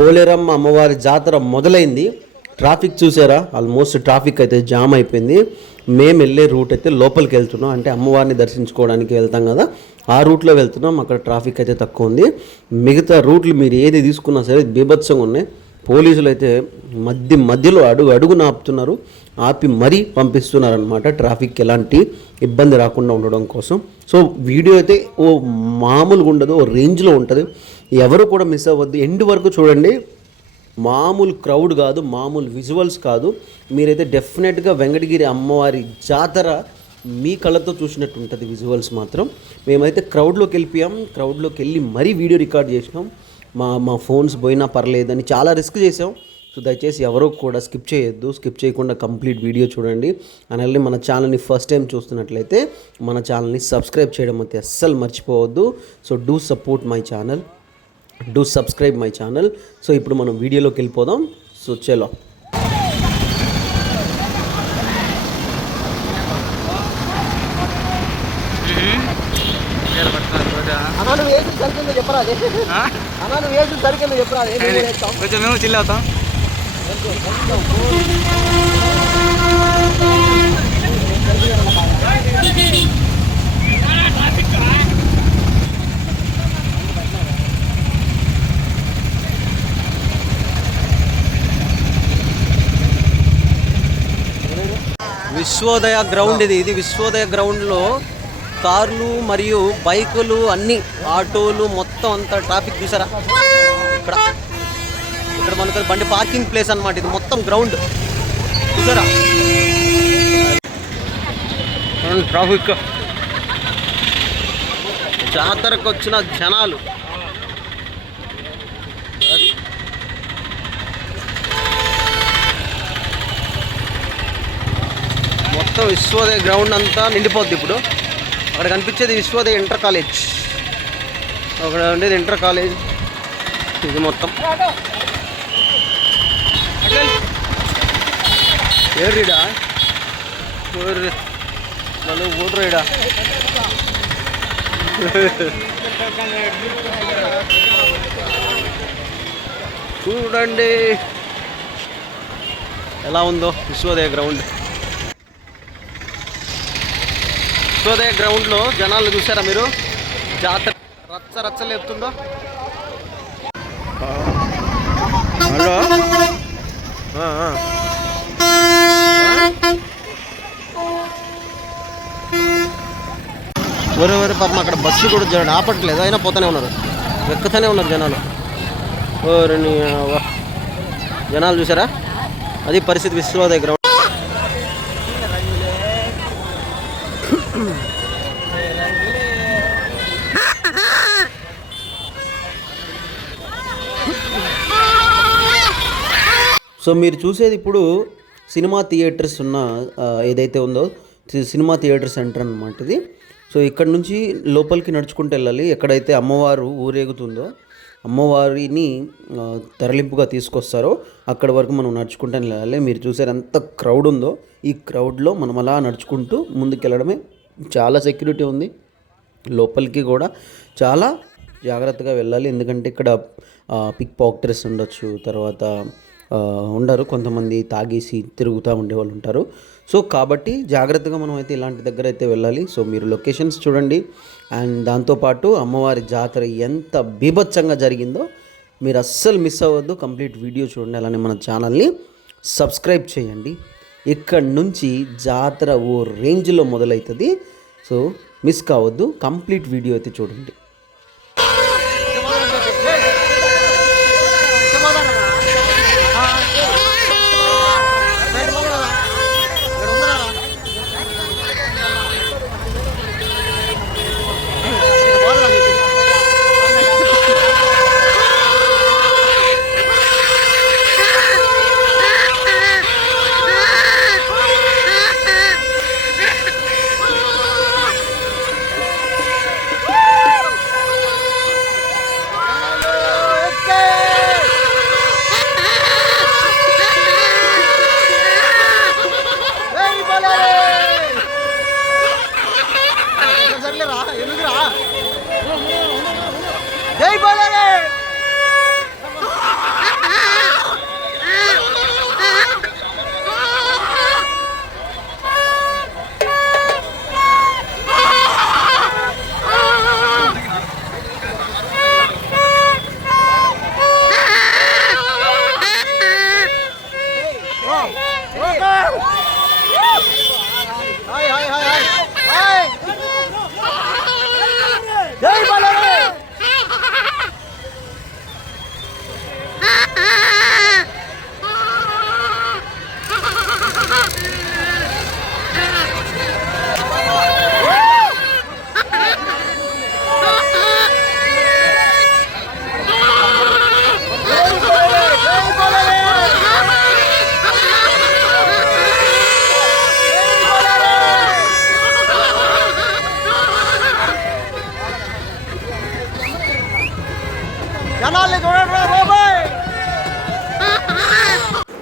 పోలేరమ్మ అమ్మవారి జాతర మొదలైంది. ట్రాఫిక్ చూసారా, ఆల్మోస్ట్ ట్రాఫిక్ అయితే జామ్ అయిపోయింది. మేము వెళ్ళే రూట్ అయితే లోపలికి వెళ్తున్నాం, అంటే అమ్మవారిని దర్శించుకోవడానికి వెళ్తాం కదా, ఆ రూట్లో వెళ్తున్నాం. అక్కడ ట్రాఫిక్ అయితే తక్కువ ఉంది. మిగతా రూట్లు మీరు ఏది తీసుకున్నా సరే బీభత్సంగా ఉన్నాయి. పోలీసులు అయితే మధ్యలో అడుగున ఆపుతున్నారు, ఆపి మరీ పంపిస్తున్నారు అనమాట, ట్రాఫిక్ ఎలాంటి ఇబ్బంది రాకుండా ఉండడం కోసం. సో వీడియో అయితే ఓ మామూలుగా ఉండదు, ఓ రేంజ్లో ఉంటుంది. ఎవరు కూడా మిస్ అవ్వద్దు, ఎండ్ వరకు చూడండి. మామూలు క్రౌడ్ కాదు, మామూలు విజువల్స్ కాదు. మీరైతే డెఫినెట్గా వెంకటగిరి అమ్మవారి జాతర మీ కళ్ళతో చూసినట్టు ఉంటుంది విజువల్స్ మాత్రం. మేమైతే క్రౌడ్లోకి వెళ్ళిపోయాం, క్రౌడ్లోకి వెళ్ళి మరీ వీడియో రికార్డ్ చేసినాం. మా ఫోన్స్ పోయినా పర్లేదని చాలా రిస్క్ చేసాం. సో దయచేసి ఎవరో కూడా స్కిప్ చేయొద్దు, స్కిప్ చేయకుండా కంప్లీట్ వీడియో చూడండి. అలాగే మన ఛానల్ని ఫస్ట్ టైం చూస్తున్నట్లయితే మన ఛానల్ని సబ్స్క్రైబ్ చేయడం అయితే అస్సలు మర్చిపోవద్దు. So do support my channel, do subscribe my channel. So ఇప్పుడు మనం వీడియోలోకి వెళ్ళిపోదాం. సో చలో. కొంచెం మేము చిల్ అవుతాం. విశ్వోదయ గ్రౌండ్ ఇది విశ్వోదయ గ్రౌండ్లో కార్లు మరియు బైకులు అన్నీ, ఆటోలు మొత్తం అంతా ట్రాఫిక్ చూసారా. ఇక్కడ మనకు బండి పార్కింగ్ ప్లేస్ అనమాట, ఇది మొత్తం గ్రౌండ్ చూసారా. ట్రాఫిక్, జాతరకు వచ్చిన జనాలు, మొత్తం విశ్వోదయ గ్రౌండ్ అంతా నిండిపోద్ది. ఇప్పుడు అక్కడ కనిపించేది విశ్వోదయ ఇంటర్ కాలేజ్, అక్కడ ఉండేది ఇంటర్ కాలేజ్. ఇది మొత్తం ఏరీడా ఓడరీడా చూడండి ఎలా ఉందో విశ్వోదయ గ్రౌండ్. విశ్వోదయ గ్రౌండ్లో జనాలు చూసారా మీరు, జాతర రచ్చ లేపుతుందో. హలో ఎవరెవరు పాపం అక్కడ బస్సు కూడా ఆపట్లేదు, అయినా పోతూనే ఉన్నారు, ఎక్కుతూనే ఉన్నారు జనాలు. జనాలు చూసారా, అది పరిస్థితి విశ్వోదయ గ్రౌండ్. సో మీరు చూసేది ఇప్పుడు సినిమా థియేటర్స్ ఉన్న ఏదైతే ఉందో సినిమా థియేటర్ సెంటర్ అన్నమాట ఇది. సో ఇక్కడ నుంచి లోపలికి నడుచుకుంటూ వెళ్ళాలి. ఎక్కడైతే అమ్మవారు ఊరేగుతుందో, అమ్మవారిని తరలింపుగా తీసుకొస్తారో అక్కడ వరకు మనం నడుచుకుంటూ వెళ్ళాలి. మీరు చూసారు ఎంత క్రౌడ్ ఉందో, ఈ క్రౌడ్లో మనం అలా నడుచుకుంటూ ముందుకెళ్ళడమే. చాలా సెక్యూరిటీ ఉంది, లోపలికి కూడా చాలా జాగ్రత్తగా వెళ్ళాలి. ఎందుకంటే ఇక్కడ పిక్ పాకెటర్స్ ఉండొచ్చు, తర్వాత ఉండరు, కొంతమంది తాగేసి తిరుగుతూ ఉండేవాళ్ళు ఉంటారు. సో కాబట్టి జాగ్రత్తగా మనం అయితే ఇలాంటి దగ్గర అయితే వెళ్ళాలి. సో మీరు లొకేషన్స్ చూడండి. అండ్ దాంతోపాటు అమ్మవారి జాతర ఎంత బీభత్సంగా జరిగిందో మీరు అస్సలు మిస్ అవ్వద్దు, కంప్లీట్ వీడియో చూడండి. అలానే మన ఛానల్ని సబ్స్క్రైబ్ చేయండి. ఇక్కడ నుంచి జాతర ఓ రేంజ్లో మొదలవుతుంది. సో మిస్ కావద్దు, కంప్లీట్ వీడియో అయితే చూడండి. జై బాలాజీ.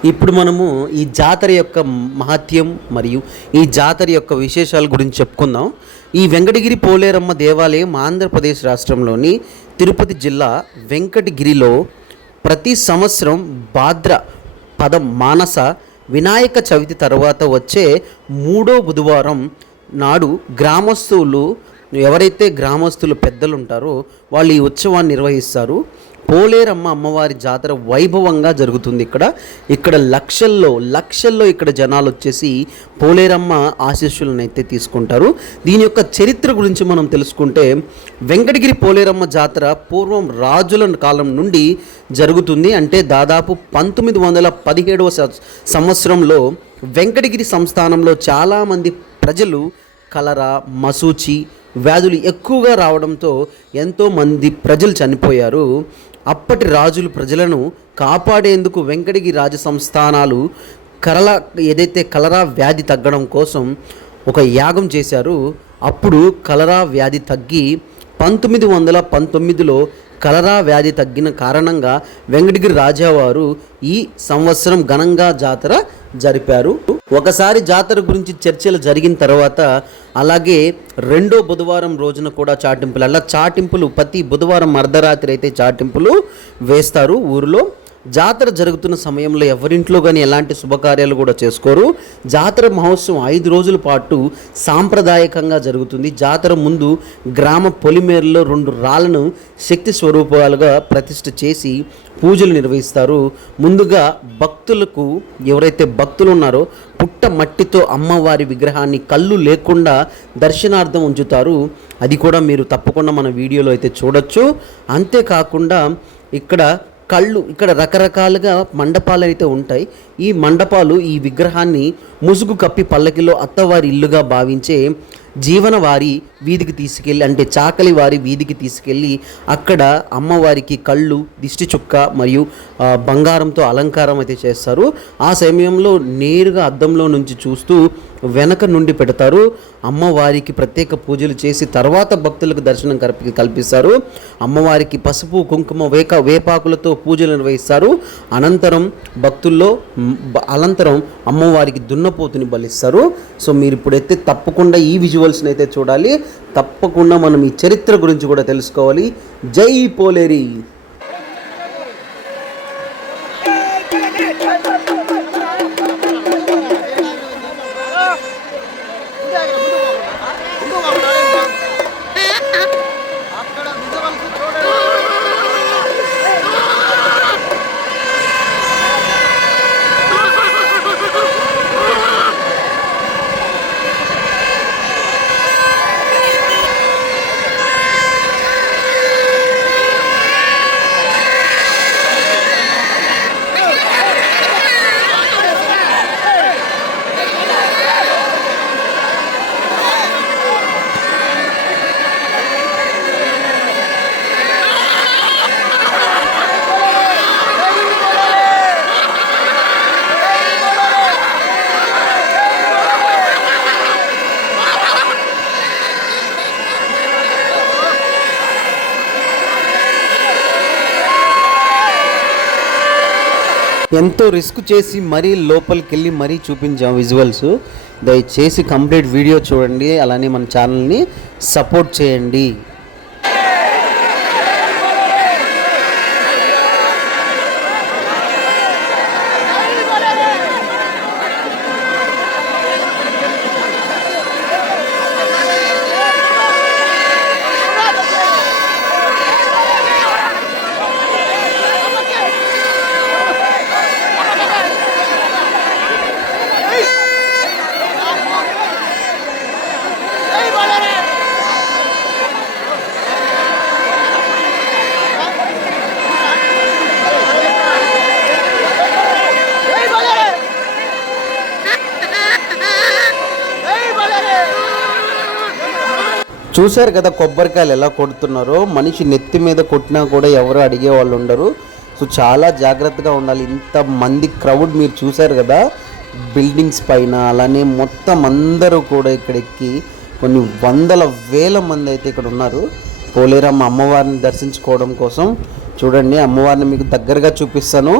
ఇప్పుడు మనము ఈ జాతర యొక్క మహత్యం మరియు ఈ జాతర యొక్క విశేషాల గురించి చెప్పుకుందాం. ఈ వెంకటగిరి పోలేరమ్మ దేవాలయం ఆంధ్రప్రదేశ్ రాష్ట్రంలోని తిరుపతి జిల్లా వెంకటగిరిలో ప్రతి సంవత్సరం భాద్ర పదం మానస వినాయక చవితి తర్వాత వచ్చే 3వ బుధవారం నాడు ఎవరైతే గ్రామస్తులు పెద్దలు ఉంటారో వాళ్ళు ఈ ఉత్సవాన్ని నిర్వహిస్తారు. పోలేరమ్మ అమ్మవారి జాతర వైభవంగా జరుగుతుంది. ఇక్కడ లక్షల్లో ఇక్కడ జనాలు వచ్చేసి పోలేరమ్మ ఆశీస్సులను అయితే తీసుకుంటారు. దీని యొక్క చరిత్ర గురించి మనం తెలుసుకుంటే, వెంకటగిరి పోలేరమ్మ జాతర పూర్వం రాజుల కాలం నుండి జరుగుతుంది. అంటే దాదాపు 1917వ సంవత్సరంలో వెంకటగిరి సంస్థానంలో చాలామంది ప్రజలు కలరా, మసూచి వ్యాధులు ఎక్కువగా రావడంతో ఎంతోమంది ప్రజలు చనిపోయారు. అప్పటి రాజులు ప్రజలను కాపాడేందుకు వెంకటగిరి రాజ సంస్థానాలు కలరా వ్యాధి తగ్గడం కోసం ఒక యాగం చేశారు. అప్పుడు కలరా వ్యాధి తగ్గి 1919లో కలరా వ్యాధి తగ్గిన కారణంగా వెంకటగిరి రాజావారు ఈ సంవత్సరం ఘనంగా జాతర జరిపారు. ఒకసారి జాతర గురించి చర్చలు జరిగిన తర్వాత అలాగే 2వ బుధవారం రోజున కూడా చాటింపులు ప్రతి బుధవారం అర్ధరాత్రి అయితే చాటింపులు వేస్తారు ఊరిలో. జాతర జరుగుతున్న సమయంలో ఎవరింట్లో కానీ ఎలాంటి శుభకార్యాలు కూడా చేసుకోరు. జాతర మహోత్సవం 5 రోజుల పాటు సాంప్రదాయకంగా జరుగుతుంది. జాతర ముందు గ్రామ పొలిమేరలో 2 రాళ్లను శక్తి స్వరూపాలుగా ప్రతిష్ఠ చేసి పూజలు నిర్వహిస్తారు. ముందుగా ఎవరైతే భక్తులు ఉన్నారో పుట్ట మట్టితో అమ్మవారి విగ్రహాన్ని కళ్ళు లేకుండా దర్శనార్థం ఉంచుతారు. అది కూడా మీరు తప్పకుండా మన వీడియోలో అయితే చూడొచ్చు. అంతేకాకుండా ఇక్కడ రకరకాలుగా మండపాలు అయితే ఉంటాయి. ఈ మండపాలు ఈ విగ్రహాన్ని ముసుగు కప్పి పల్లకిలో అత్తవారి ఇల్లుగా భావించే జీవనవారి వీధికి తీసుకెళ్ళి, అంటే చాకలి వారి వీధికి తీసుకెళ్ళి అక్కడ అమ్మవారికి కళ్ళు, దిష్టి చుక్క మరియు బంగారంతో అలంకారం అయితే చేస్తారు. ఆ సమయంలో నేరుగా అద్దంలో నుంచి చూస్తూ వెనక నుండి పెడతారు. అమ్మవారికి ప్రత్యేక పూజలు చేసి తర్వాత భక్తులకు దర్శనం కల్పిస్తారు. అమ్మవారికి పసుపు, కుంకుమ, వేపాకులతో పూజలు నిర్వహిస్తారు. అనంతరం అమ్మవారికి దున్నపోతుని బలిస్తారు. సో మీరు ఇప్పుడైతే తప్పకుండా ఈ విజువల్స్ని అయితే చూడాలి. తప్పకుండా మనం ఈ చరిత్ర గురించి కూడా తెలుసుకోవాలి. జై పోలేరి. ఎంతో రిస్క్ చేసి మరీ లోపలికి వెళ్ళి మరీ చూపించాం విజువల్స్. దయచేసి కంప్లీట్ వీడియో చూడండి. అలానే మన ఛానల్ని సపోర్ట్ చేయండి. చూశారు కదా కొబ్బరికాయలు ఎలా కొడుతున్నారో. మనిషి నెత్తి మీద కొట్టినా కూడా ఎవరు అడిగే వాళ్ళు ఉండరు. సో చాలా జాగ్రత్తగా ఉండాలి. ఇంతమంది క్రౌడ్ మీరు చూశారు కదా బిల్డింగ్స్ పైన. అలానే మొత్తం అందరూ కూడా ఇక్కడ ఎక్కి కొన్ని వందల వేల మంది అయితే ఇక్కడ ఉన్నారు పోలేరమ్మ అమ్మవారిని దర్శించుకోవడం కోసం. చూడండి, అమ్మవారిని మీకు దగ్గరగా చూపిస్తాను.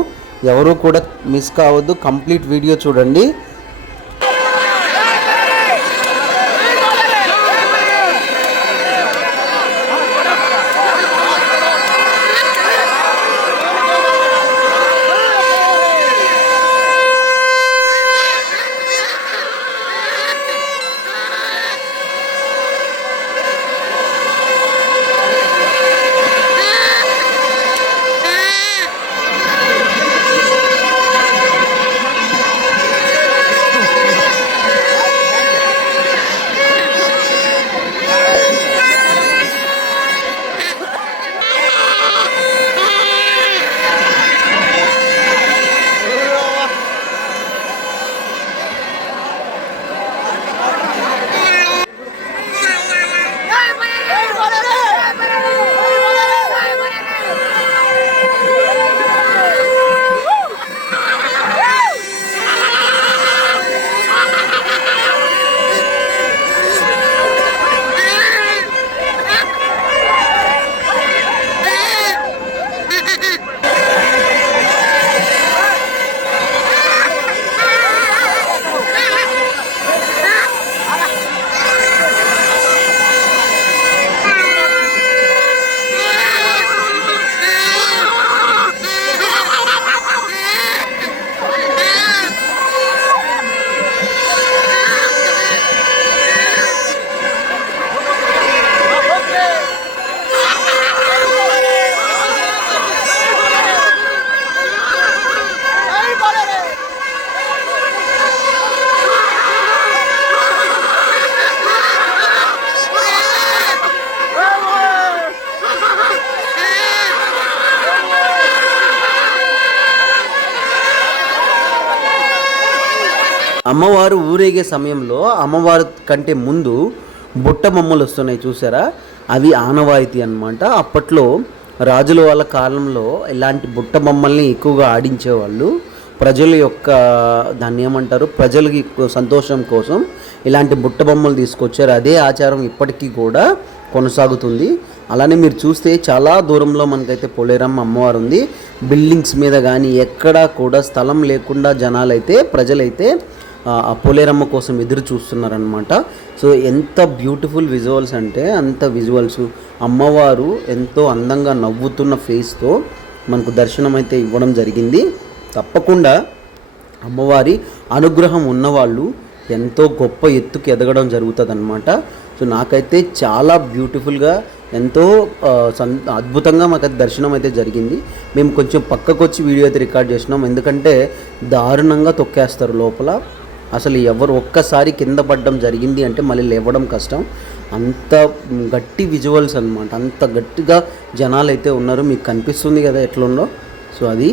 ఎవరు కూడా మిస్ కావద్దు, కంప్లీట్ వీడియో చూడండి. అమ్మవారు ఊరేగే సమయంలో అమ్మవారి కంటే ముందు బుట్ట బొమ్మలు వస్తున్నాయి చూసారా, అవి ఆనవాయితీ అన్నమాట. అప్పట్లో రాజుల వాళ్ళ కాలంలో ఇలాంటి బుట్ట బొమ్మల్ని ఎక్కువగా ఆడించేవాళ్ళు. ప్రజల యొక్క దాన్ని ఏమంటారు, ప్రజలకి సంతోషం కోసం ఇలాంటి బుట్ట బొమ్మలు తీసుకొచ్చారు. అదే ఆచారం ఇప్పటికీ కూడా కొనసాగుతుంది. అలానే మీరు చూస్తే చాలా దూరంలో మనకైతే పోలేరమ్మ అమ్మవారు ఉంది. బిల్డింగ్స్ మీద కానీ ఎక్కడా కూడా స్థలం లేకుండా జనాలైతే ప్రజలైతే ఆ పోలేరమ్మ కోసం ఎదురు చూస్తున్నారనమాట. సో ఎంత బ్యూటిఫుల్ విజువల్స్ అంటే అంత విజువల్స్. అమ్మవారు ఎంతో అందంగా నవ్వుతున్న ఫేస్తో మనకు దర్శనం అయితే ఇవ్వడం జరిగింది. తప్పకుండా అమ్మవారి అనుగ్రహం ఉన్నవాళ్ళు ఎంతో గొప్ప ఎత్తుకు ఎదగడం జరుగుతుంది అనమాట. సో నాకైతే చాలా బ్యూటిఫుల్గా ఎంతో అద్భుతంగా మాకు దర్శనం అయితే జరిగింది. మేము కొంచెం పక్కకు వచ్చి వీడియో అయితే రికార్డ్ చేసినాం, ఎందుకంటే దారుణంగా తొక్కేస్తారు లోపల. అసలు ఎవరు ఒక్కసారి కింద పడడం జరిగింది అంటే మళ్ళీ లేవడం కష్టం. అంత గట్టి విజువల్స్ అనమాట, అంత గట్టిగా జనాలు అయితే ఉన్నారు. మీకు కనిపిస్తుంది కదా ఎట్లుందో. సో అది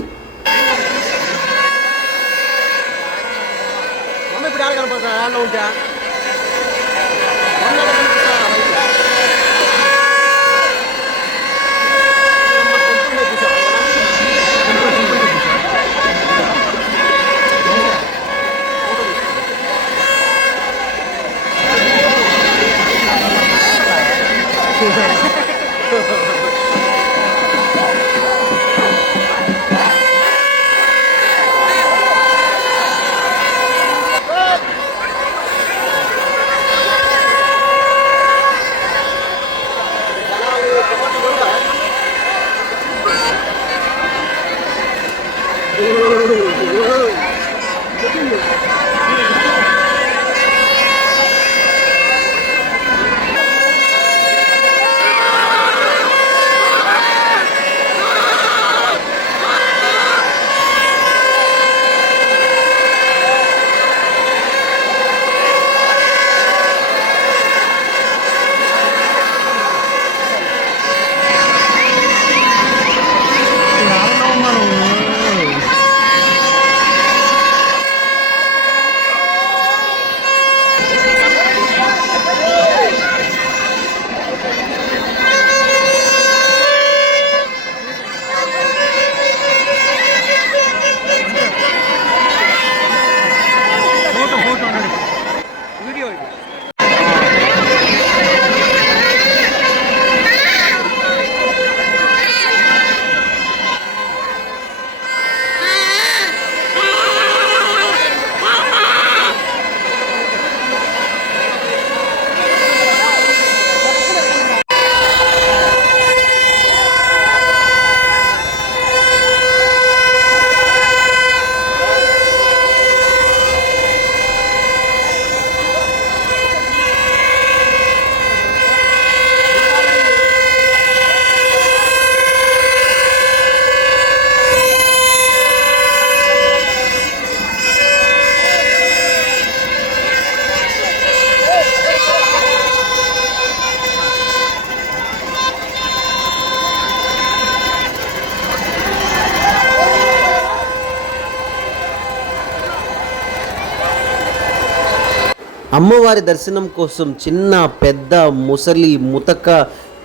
అమ్మవారి దర్శనం కోసం చిన్న పెద్ద ముసలి ముతక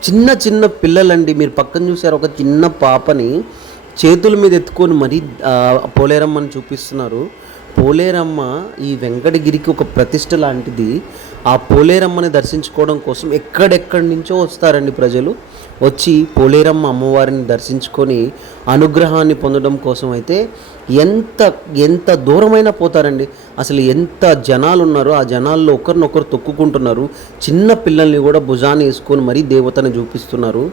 చిన్న చిన్న పిల్లలండి. మీరు పక్కన చూసారు, ఒక చిన్న పాపని చేతుల మీద ఎత్తుకొని మరీ పోలేరమ్మని చూపిస్తున్నారు. పోలేరమ్మ ఈ వెంకటగిరికి ఒక ప్రతిష్ట లాంటిది. ఆ పోలేరమ్మని దర్శించుకోవడం కోసం ఎక్కడెక్కడి నుంచో వస్తారండి ప్రజలు. వచ్చి పోలేరమ్మ అమ్మవారిని దర్శించుకొని అనుగ్రహాన్ని పొందడం కోసం అయితే ఎంత ఎంత దూరమైనా పోతారండి. అసలు ఎంత జనాలు ఉన్నారో ఆ జనాల్లో ఒకరినొకరు తొక్కుకుంటున్నారు. చిన్న పిల్లల్ని కూడా భుజాన్ని వేసుకొని మరీ దేవతని చూపిస్తున్నారు.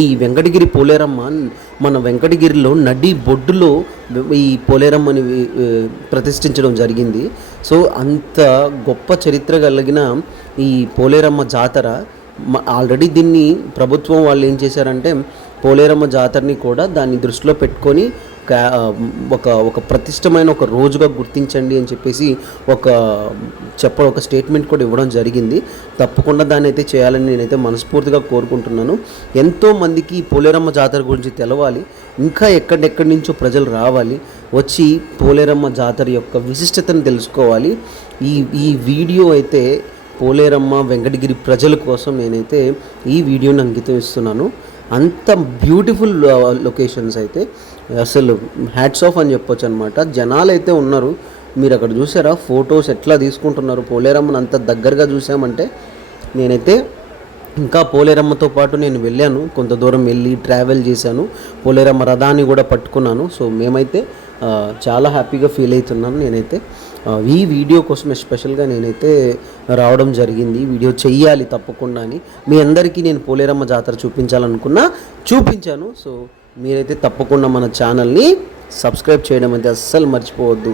ఈ వెంకటగిరి పోలేరమ్మ మన వెంకటగిరిలో నడి బొడ్డులో ఈ పోలేరమ్మని ప్రతిష్ఠించడం జరిగింది. సో అంత గొప్ప చరిత్ర కలిగిన ఈ పోలేరమ్మ జాతర ఆల్రెడీ దీన్ని ప్రభుత్వం వాళ్ళు ఏం చేశారంటే పోలేరమ్మ జాతరని కూడా దాన్ని దృష్టిలో పెట్టుకొని ఒక ప్రతిష్టమైన ఒక రోజుగా గుర్తించండి అని చెప్పేసి ఒక స్టేట్మెంట్ కూడా ఇవ్వడం జరిగింది. తప్పకుండా దాన్ని అయితే చేయాలని నేనైతే మనస్ఫూర్తిగా కోరుకుంటున్నాను. ఎంతోమందికి పోలేరమ్మ జాతర గురించి తెలవాలి, ఇంకా ఎక్కడెక్కడి నుంచో ప్రజలు రావాలి, వచ్చి పోలేరమ్మ జాతర యొక్క విశిష్టతను తెలుసుకోవాలి. ఈ వీడియో అయితే పోలేరమ్మ వెంకటగిరి ప్రజల కోసం నేనైతే ఈ వీడియోని అంకితం ఇస్తున్నాను. అంత బ్యూటిఫుల్ లొకేషన్స్ అయితే అసలు హ్యాట్స్ ఆఫ్ అని చెప్పొచ్చు అనమాట. జనాలు అయితే ఉన్నారు, మీరు అక్కడ చూసారా ఫొటోస్ ఎట్లా తీసుకుంటున్నారు. పోలేరమ్మను అంత దగ్గరగా చూసామంటే నేనైతే ఇంకా పోలేరమ్మతో పాటు నేను వెళ్ళాను, కొంత దూరం వెళ్ళి ట్రావెల్ చేశాను, పోలేరమ్మ రథాన్ని కూడా పట్టుకున్నాను. సో మేమైతే చాలా హ్యాపీగా ఫీల్ అవుతున్నాను. నేనైతే ఈ వీడియో కోసం ఎస్పెషల్గా నేనైతే రావడం జరిగింది. వీడియో చెయ్యాలి తప్పకుండా అని మీ అందరికీ నేను పోలేరమ్మ జాతర చూపించాను. సో మీరైతే తప్పకుండా మన ఛానల్ని సబ్స్క్రైబ్ చేయడం అయితే అస్సలు మర్చిపోవద్దు.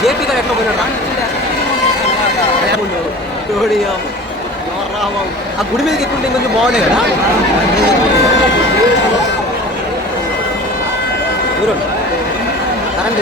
జేపీ గారు ఎట్లా పోయినాడు ఆ గుడి మీదకి ఎక్కుంటే కొంచెం బాగుండే కదా. కరెంట్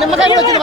నిమ్మకాయ కూడా వచ్చింది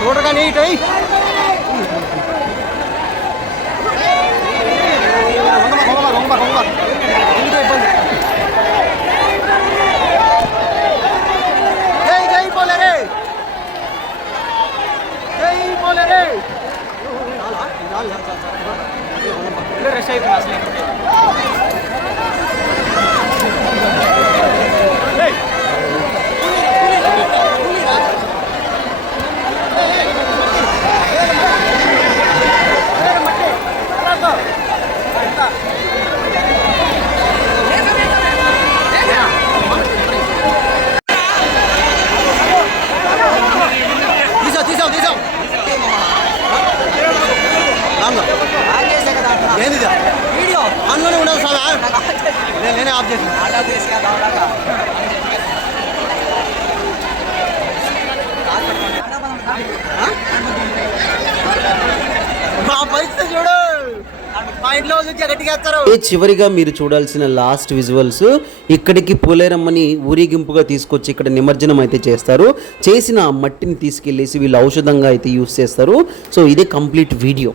చూడగా నీట్ అయ్యి రష్ అయిపోయింది అసలు ఏంది వీడియో అందులోనే ఉండదు సార్ నేనే ఆఫ్ చేసిన మా పరిస్థితి చూడు మా ఇంట్లో గట్టిగా చివరిగా మీరు చూడాల్సిన లాస్ట్ విజువల్స్ ఇక్కడికి పోలేరమ్మని ఊరేగింపుగా తీసుకొచ్చి ఇక్కడ నిమజ్జనం అయితే చేస్తారు. చేసిన ఆ మట్టిని తీసుకెళ్లేసి వీళ్ళు ఔషధంగా అయితే యూస్ చేస్తారు. సో ఇదే కంప్లీట్ వీడియో.